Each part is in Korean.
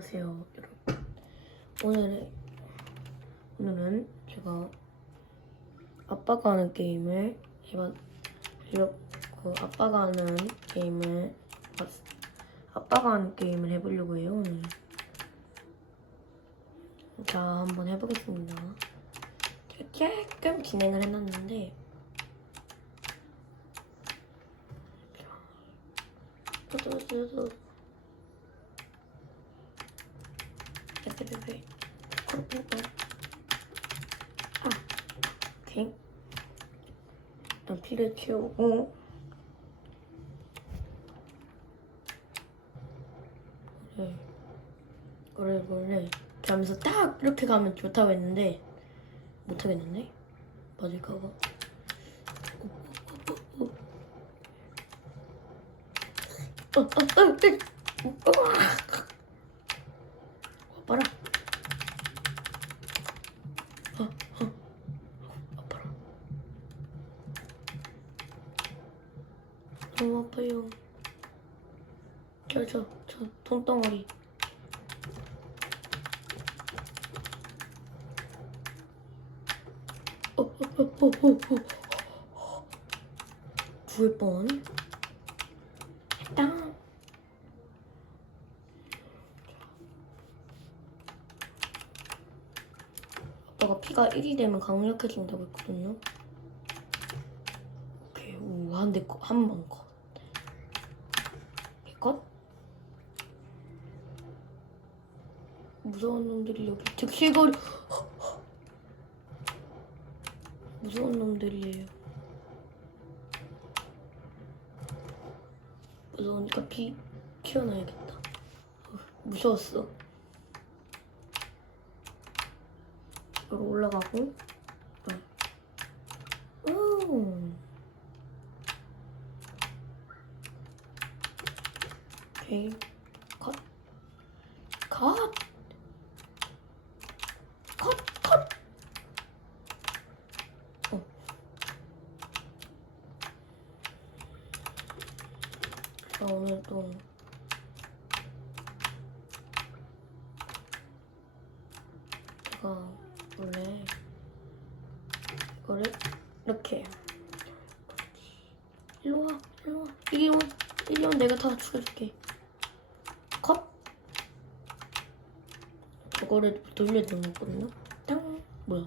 안녕하세요, 여러분. 오늘은 오늘은 제가 아빠가 하는 게임을 해봤 그 아빠가 하는 게임을 봤 아빠가 하는 게임을 해보려고 해요 오늘. 자 한번 해보겠습니다. 제가 조금 진행을 해놨는데 자, 뚜두두 두. 빼빼빼빼. 빼빼빼. 아, 오케이. 일단 피를 채우고. 네. 원래 원래 이렇게 하면서 딱 이렇게 가면 좋다고 했는데 못하겠는데? 맞을까봐. 어, 어, 어, 어. 어, 어, 어, 어, 어. 아빠라. 어, 어. 아빠라. 너무 아파요. 저, 저, 저, 돈덩어리. 구울 뻔. 했다. 아빠가 피가 1이 되면 강력해진다고 했거든요. 오케이, 오, 한 대, 컷, 한번 컷. 컷? 무서운 놈들이 여기 득실거리. 무서운 놈들이에요. 무서우니까 피. 어, 무서웠어. 여기 올라가고. 어. 오. 오케이. 컷. 컷. 컷, 컷. 어. 자, 오늘 또 제가 원래 이거를 이렇게 해요. 일로 와, 일로 와, 이리 와, 이리 와, 내가 다 죽여줄게. 컷. 저거를 돌려주는 거거든요. 땅. 뭐야?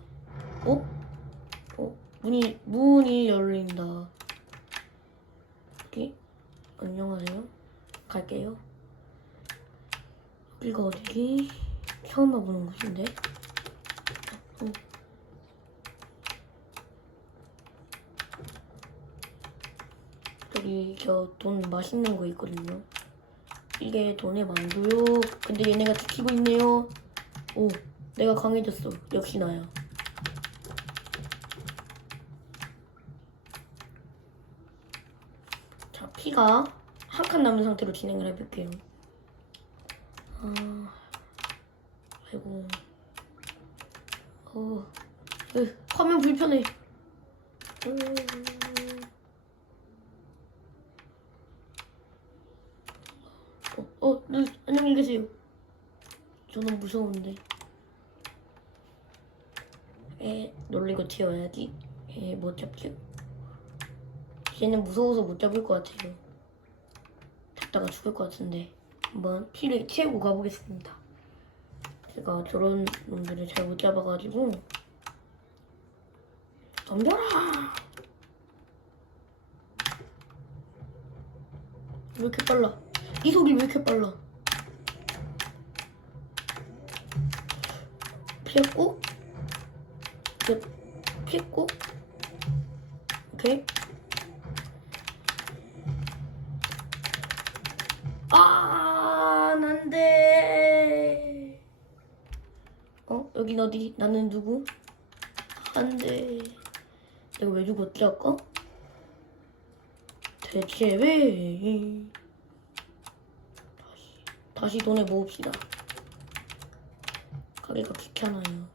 어? 어? 문이 문이 열린다. 여기 안녕하세요. 갈게요. 여기가 어디지? 처음 와보는 곳인데. 어. 여기 저 돈 맛있는 거 있거든요. 이게 돈의 만두요. 근데 얘네가 지키고 있네요. 오, 내가 강해졌어. 역시 나야. 자, 피가 한 칸 남은 상태로 진행을 해볼게요. 아, 아이고. 어, 으, 화면 불편해. 음. 어, 어, 네, 안녕히 계세요. 저는 무서운데. 에, 놀리고 튀어야지. 에, 못 잡죠? 얘는 무서워서 못 잡을 것 같아요. 잡다가 죽을 것 같은데. 한번 피를 채우고 가보겠습니다. 제가 저런 놈들을 잘 못 잡아가지고. 덤벼라! 왜 이렇게 빨라? 이 소리 왜 이렇게 빨라? 피했고, 피했고, 오케이. 아, 난데. 어, 여긴 어디? 나는 누구? 안 돼. 내가 왜 죽었지, 아까? 대체 왜? 다시, 다시 돈을 모읍시다. 가게가 귀찮아요.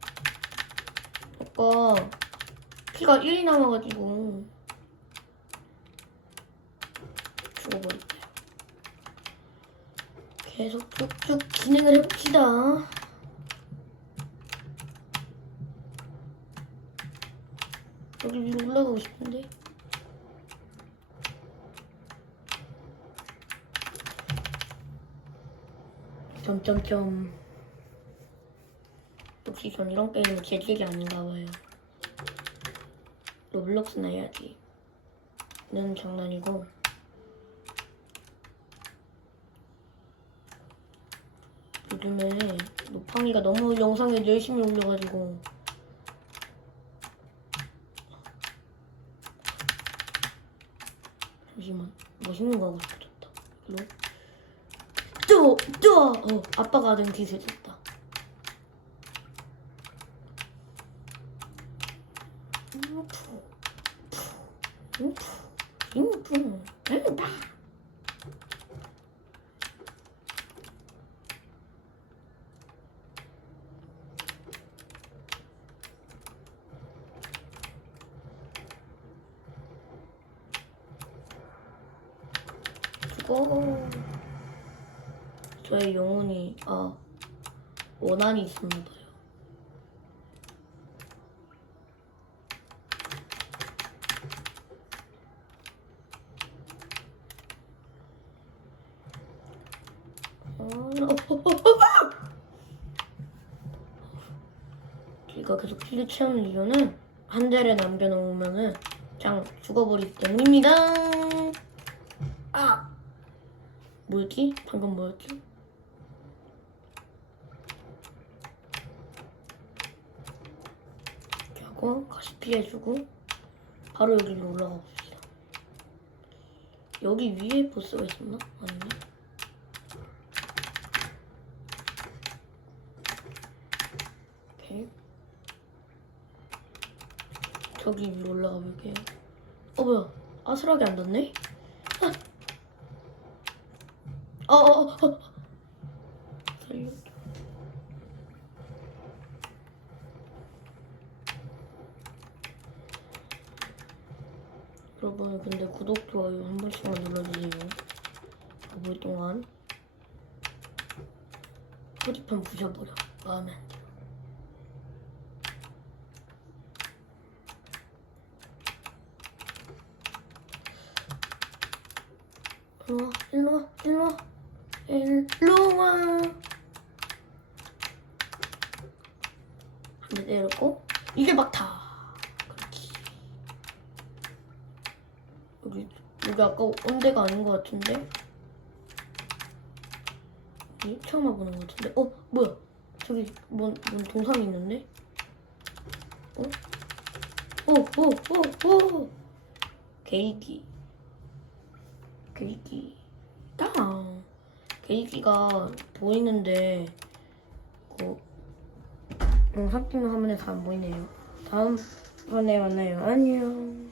아까 피가 1이 남아가지고 죽어버렸대요. 계속 쭉쭉 진행을 해봅시다. 여기 위로 올라가고 싶은데. 점점점. 역시 전 이런 게임은 재질이 아닌가 봐요. 로블록스나 해야지. 는 장난이고. 요즘에 노팡이가 너무 영상에 열심히 올려가지고. 잠시만 멋있는 거 하고 싶어졌다. 이리로 또또 어, 아빠가 하던 기술 됐다. 인프 인프 인프 인프 죽 어. 저의 영혼이 아 원한이 있었나 봐요. 아, 어, 어, 어, 어. 제가 계속 필리 취하는 이유는 한 대를 남겨놓으면은 그냥 죽어버리기 때문입니다. 아! 뭐였지? 방금 뭐였지? 이렇게 하고 가시 피해주고 바로 여기로 올라가 봅시다. 여기 위에 보스가 있었나? 아니네. 오케이. 저기 위로 올라가 볼게요. 어 뭐야? 아슬하게 안 닿네? 어, 어, 어, 어. 살려줘. 여러분, 근데 구독, 좋아요 한 번씩만 눌러주세요. 가볼 동안 표지판 부셔버려. 마음에 안 들어. 일로 와, 일로 와, 일로 와. 일로 와. 한대 때렸고 이제 막타. 그렇지. 여기 여기 아까 온 데가 아닌 것 같은데. 여기 처음 와보는 것 같은데. 어 뭐야? 저기 뭔, 뭔 동상이 있는데? 어? 오, 오, 오, 오. 개이기. 개이기. 땅. 개이기가 보이는데, 그, 영상 찍는 화면에서 안 보이네요. 다음 번에 만나요. 안녕.